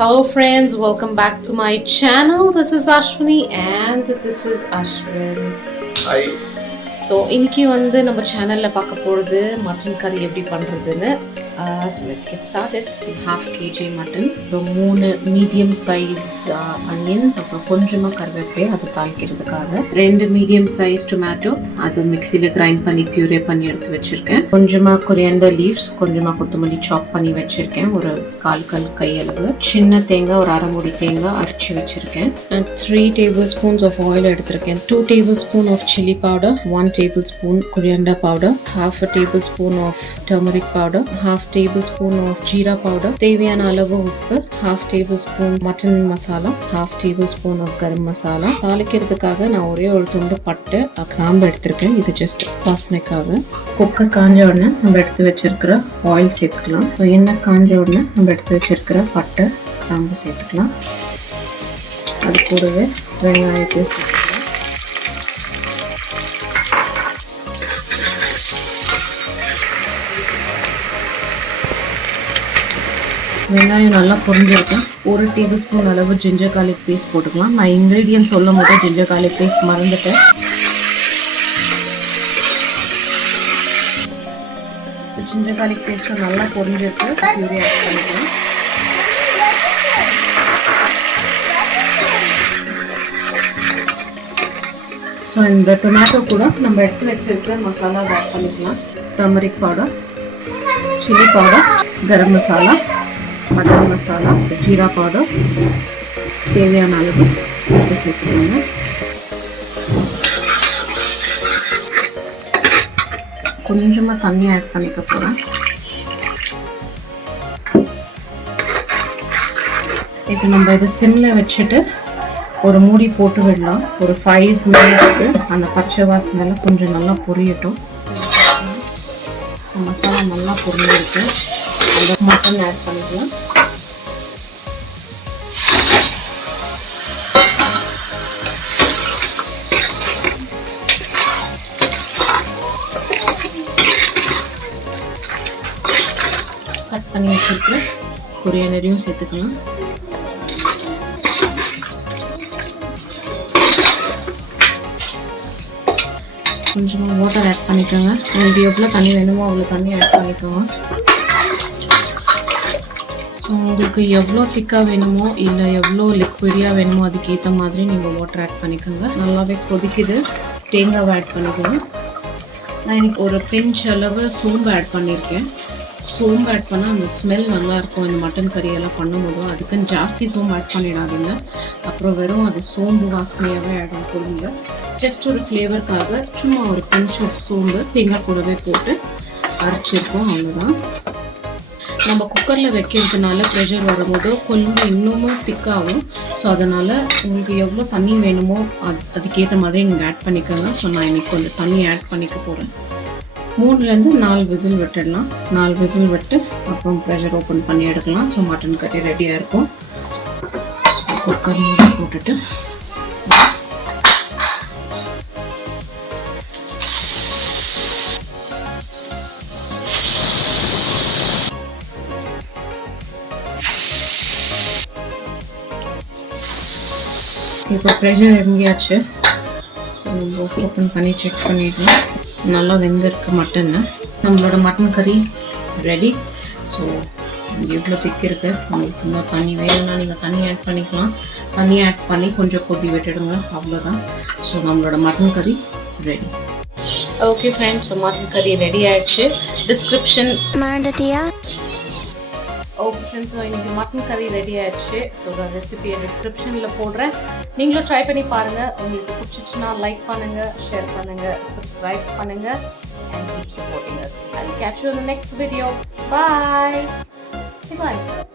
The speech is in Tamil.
Hello friends, welcome back to my channel. This is Ashwini and this is Ashwin. Hi. So இன்னைக்கு நம்ம சேனல்ல பார்க்க போறது மட்டன் கறி எப்படி பண்றதுன்னு. So let's get started. Half kg mutton, மூணு மீடியம் சைஸ் onions, அப்புறம் கொஞ்சமா கருவேப்பிலை அது தாளிக்கிறதுக்காக, 2 மீடியம் சைஸ் டொமேட்டோ அது மிக்ஸில கிரைண்ட் பண்ணி பியூரே பண்ணி எடுத்து வச்சிருக்கேன். கொஞ்சமா coriander leaves, கொஞ்சமா கொத்தமல்லி சாப் பண்ணி வச்சிருக்கேன், ஒரு 1/4 கை அளவு. சின்ன தேங்காய் ஒரு அரை மூடி தேங்காய் அரைச்சி வச்சிருக்கேன். And 3 tablespoons of oil எடுத்திருக்கேன். 2 tablespoons of chili powder, 1 tablespoon coriander powder, half a tablespoon of turmeric powder, half tablespoon of jeera powder, தேவையான அளவு உப்பு, half tablespoon mutton masala, half tablespoon of garam masala. தாளிக்கிறதுக்காக நான் ஒரே ஒரு துண்டு பட்டை கிராம்பு எடுத்திருக்கேன். இது ஜஸ்ட் வாசனைக்காக. குக்கர் காஞ்ச உடனே நம்ம எடுத்து வச்சிருக்கிற ஆயில் சேர்த்துக்கலாம். எண்ணெய் காஞ்ச உடனே நம்ம எடுத்து வச்சிருக்கிற பட்டை கிராம்பு சேர்த்துக்கலாம். அது கூடவே வெங்காயத்தை சேர்த்துக்கலாம். வெங்காயம் நல்லா பொரிஞ்சிருக்கும். 1 டேபிள்ஸ்பூன் அளவு ஜிஞ்சர் garlic பேஸ்ட் போட்டுக்கலாம். நான் இன்க்ரீடியன்ட் சொல்லும் போது ஜிஞ்சர் garlic பேஸ்ட் மறந்துட்டேன். ஜிஞ்சர் garlic பேஸ்ட் நல்லா பொரிஞ்சிருக்கு. பியூரி ஆட் பண்ணிக்கலாம். ஸோ இந்த டொமேட்டோ கூட நம்ம எடுத்து வச்சிருக்கிற மசாலா ஆட் பண்ணிக்கலாம். Turmeric powder, chilli powder, garam masala, mutton masala, jeera powder, தேவையான அளவு உப்பு சேர்த்துக்கோங்க. கொஞ்சமாக தண்ணி ஆட் பண்ணிக்க போகிறேன். இப்போ நம்ம இதை சிம்மில் வச்சுட்டு ஒரு மூடி போட்டு விடலாம். ஒரு 5 மினிட்ஸ்க்கு அந்த பச்சை வாசனைலாம் கொஞ்சம் நல்லா பொரியட்டும். மசாலா நல்லா பொரிஞ்சிருக்கு. அந்த மட்டன் ஆட் பண்ணிக்கலாம். கட் பண்ணி வச்சுருக்கேன். கொரியாண்டரையும் சேர்த்துக்கலாம். கொஞ்சமாக வாட்டர் ஆட் பண்ணிக்கோங்க. உங்களுக்கு எவ்வளோ தண்ணி வேணுமோ அவ்வளோ தண்ணி ஆட் பண்ணிக்கோங்க. ஸோ உங்களுக்கு எவ்வளோ திக்காக வேணுமோ இல்லை எவ்வளோ லிக்விடியாக வேணுமோ அதுக்கேற்ற மாதிரி நீங்கள் வாட்டர் ஆட் பண்ணிக்கோங்க. நல்லாவே கொதிக்குது. தேங்காவை ஆட் பண்ணிக்கோங்க. நான் இன்னைக்கு ஒரு பிஞ்ச் அளவு சோம்பு ஆட் பண்ணியிருக்கேன். சோம்பு ஆட் பண்ணால் அந்த ஸ்மெல் நல்லாயிருக்கும். இந்த மட்டன் கறியெல்லாம் பண்ணும்போது அதுக்குன்னு ஜாஸ்தி சோம்பு ஆட் பண்ணிடாதீங்க. அப்புறம் வெறும் அது சோம்பு வாசனையாகவே ஆட் கொடுங்க. ஜஸ்ட் ஒரு ஃப்ளேவருக்காக சும்மா ஒரு பிஞ்ச் ஆஃப் சோம்பு தேங்காய் கூடவே போட்டு அரைச்சிருக்கோம். அவ்வளோதான். நம்ம குக்கரில் வைக்கிறதுனால ப்ரெஷர் வரும்போது கொஞ்சம் இன்னமும் திக்காகும். ஸோ அதனால் உங்களுக்கு எவ்வளோ தண்ணி வேணுமோ அதுக்கேற்ற மாதிரி நீங்கள் ஆட் பண்ணிக்கோங்க. ஸோ நான் இன்றைக்கி கொஞ்சம் தண்ணி ஆட் பண்ணிக்க போகிறேன். 3லேருந்து 4 விசில் விட்டுடலாம். 4 விசில் விட்டு அப்புறம் ப்ரெஷர் ஓப்பன் பண்ணி எடுக்கலாம். ஸோ மட்டன் கறி ரெடியாக இருக்கும். குக்கர் மூடி போட்டுட்டு இப்போ ப்ரெஷர் இறங்கியாச்சு. ஸோ நம்ம ஓப்பன் பண்ணி செக் பண்ணிடலாம். நல்லா வெந்திருக்கு மட்டன்னு. நம்மளோட மட்டன் கறி ரெடி. ஸோ எவ்வளோ திக் இருக்குது. உங்களுக்கு இன்னும் தண்ணி வேணும்னா நீங்கள் தண்ணி ஆட் பண்ணிக்கலாம். தண்ணி ஆட் பண்ணி கொஞ்சம் கொதி விட்டுடுங்க. அவ்வளோதான். ஸோ நம்மளோட மட்டன் கறி ready. Okay friends, so mutton கறி ரெடி ஆகிடுச்சு. டிஸ்கிரிப்ஷன் ஓகே ஃப்ரெண்ட்ஸ், ஸோ இன்றைக்கி மட்டன் கறி ரெடி ஆகிடுச்சு. ஸோ ரெசிபியை டிஸ்கிரிப்ஷனில் போடுறேன். நீங்களும் ட்ரை பண்ணி பாருங்கள். உங்களுக்கு பிடிச்சிச்சுன்னா லைக் பண்ணுங்கள், ஷேர் பண்ணுங்கள், சப்ஸ்கிரைப் பண்ணுங்கள் and keep supporting us. I'll catch you in the next video. Bye. Bye.